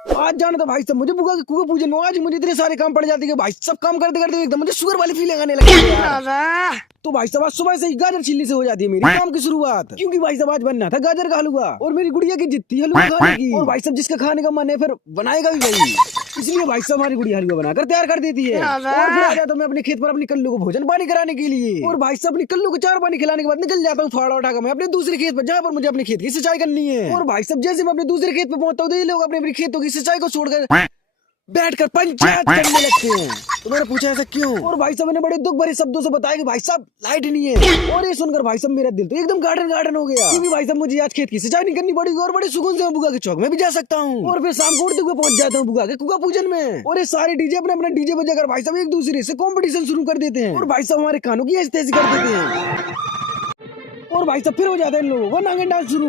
आज जाना था भाई साहब मुझे बुआ के कुआं पूजन में। आज मुझे इतने सारे काम पड़ जाते हैं भाई, सब काम करते करते एकदम मुझे शुगर वाली फीलिंग आने लगी है। तो भाई साहब आज सुबह से ही गाजर छिलने से हो जाती है मेरी काम की शुरुआत, क्योंकि भाई साहब आज बनना था गाजर का हलवा और मेरी गुड़िया की जिद थी हलवा खाने की। और भाई साहब जिसका खाने का मन है फिर बनाएगा भी वही, इसलिए भाई साहब हमारी गुड़िया हलवा बनाकर तैयार कर देती है। और फिर आ जाता हूं मैं अपने खेत पर अपनी कल्लू को भोजन पानी कराने के लिए। और भाई साहब अपनी कल्लू को चार पानी खिलाने के बाद निकल जाता हूँ फाड़ा उठाकर मैं अपने दूसरे खेत पर, जहाँ पर मुझे अपने खेत की सिंचाई करनी है। और भाई साहब जैसे मैं अपने दूसरे खेत पे पहुंचता हूँ तो ये लोग अपने खेतों की सिंचाई को छोड़कर बैठकर पंचायत करने लगते हैं। तो मैंने पूछा ऐसा क्यों? और भाई साहब ने बड़े दुख भरे शब्दों से बताया कि भाई साहब लाइट नहीं है। और ये सुनकर भाई साहब मेरा दिल तो एकदम गार्डन गार्डन हो गया, क्योंकि भाई साहब मुझे आज खेत की सिंचाई नहीं करनी पड़ेगी और बड़े सुकून से मैं बुआ के चौक में भी जा सकता हूँ। और फिर शाम को उड़ते हुए पहुंच जाता हूँ बुआ के कुआं पूजन में। और ये सारे डीजे अपने अपने डीजे बजाकर भाई साहब एक दूसरे से कॉम्पिटिशन शुरू कर देते हैं। और भाई साहब हमारे कानों की ऐसी तैसी कर देते हैं। और भाई साहब फिर हो जाता है इन लोगों को नांगन डांस शुरू।